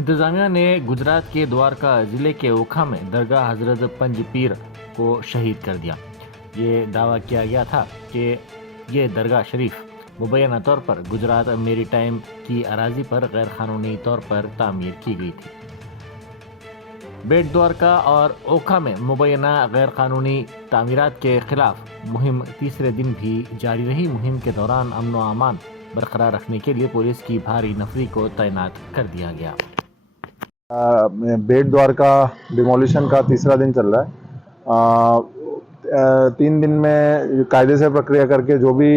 इंतजामिया ने गुजरात के द्वारका जिले के ओखा में दरगाह हजरत पंज पीर को शहीद कर दिया। ये दावा किया गया था कि ये दरगाह शरीफ मुबैना तौर पर गुजरात मेरीटाइम की अराजी पर गैर कानूनी तौर पर तामीर की गई थी। बेट द्वारका और ओखा में मुबैना गैर कानूनी तामीरात के खिलाफ मुहिम तीसरे दिन भी जारी रही। मुहिम के दौरान अमन व अमान बरकरार रखने के लिए पुलिस की भारी नफरी को तैनात कर दिया गया। बेट द्वारका डिमोलिशन का तीसरा दिन चल रहा है। 3 दिन में कायदे से प्रक्रिया करके जो भी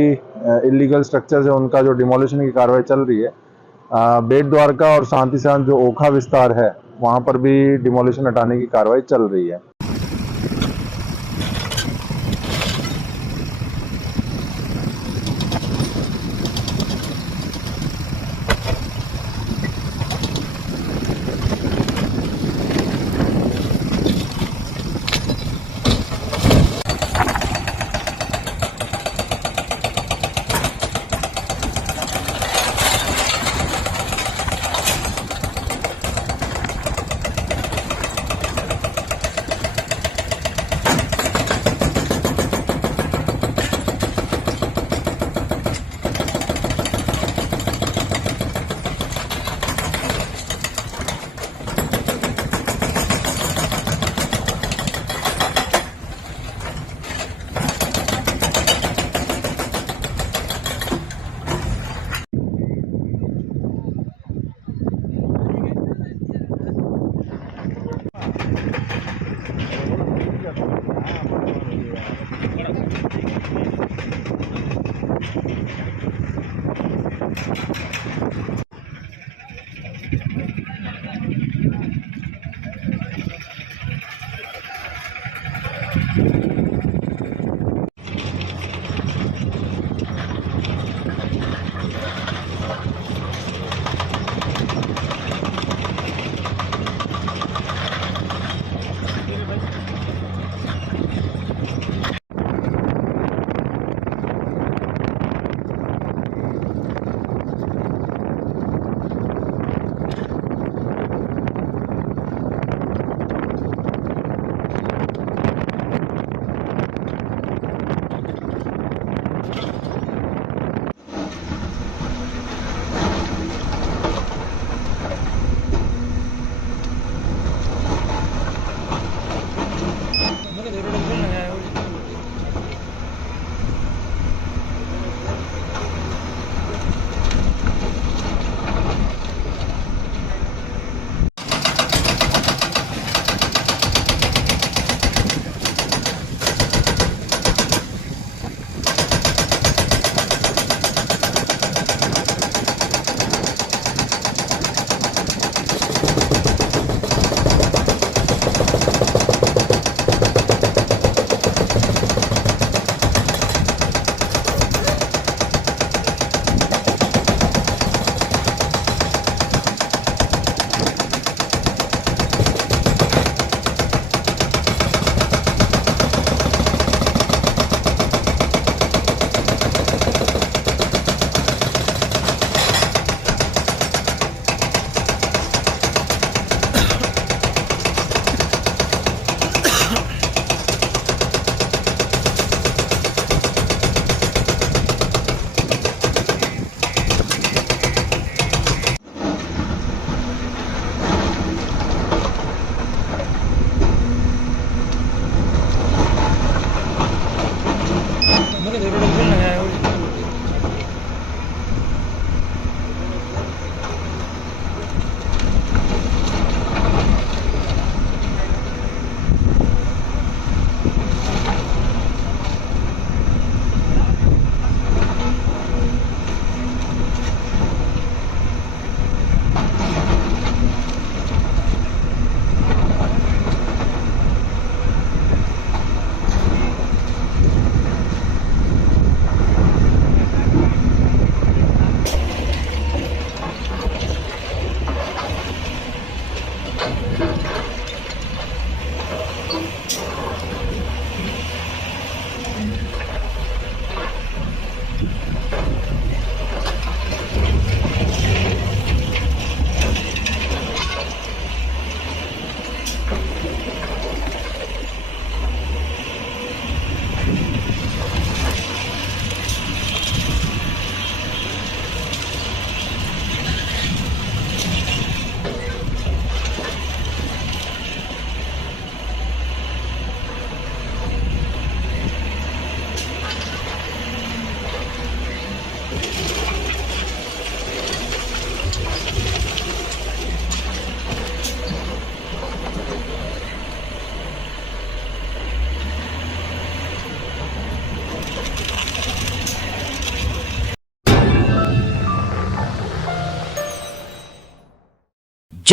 इलीगल स्ट्रक्चर्स है उनका जो डिमोलिशन की कार्रवाई चल रही है। बेट द्वारका और साथ ही साथ जो ओखा विस्तार है वहाँ पर भी डिमोलिशन हटाने की कार्रवाई चल रही है।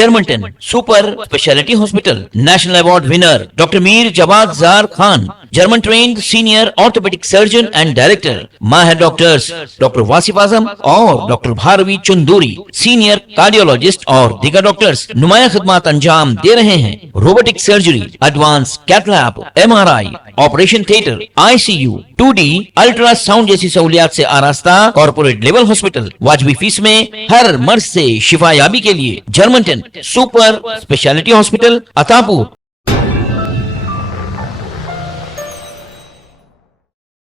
Germantown super speciality hospital, national award winner doctor Mir Jawad Jar Khan, German trained senior orthopaedic surgeon and director, माहिर डॉक्टर्स डॉक्टर वासिफ आजम और doctor Bharvi Chanduri, senior cardiologist और दीगर डॉक्टर्स नुमाया खिदमत अंजाम दे रहे हैं। Robotic surgery, advance cath lab, MRI, operation theatre, ICU, 2D ultrasound जैसी सहूलियात से आरास्ता कॉर्पोरेट लेवल हॉस्पिटल, वाजबी फीस में हर मर्ज से शिफायाबी के लिए Germanton super speciality hospital, Attapur.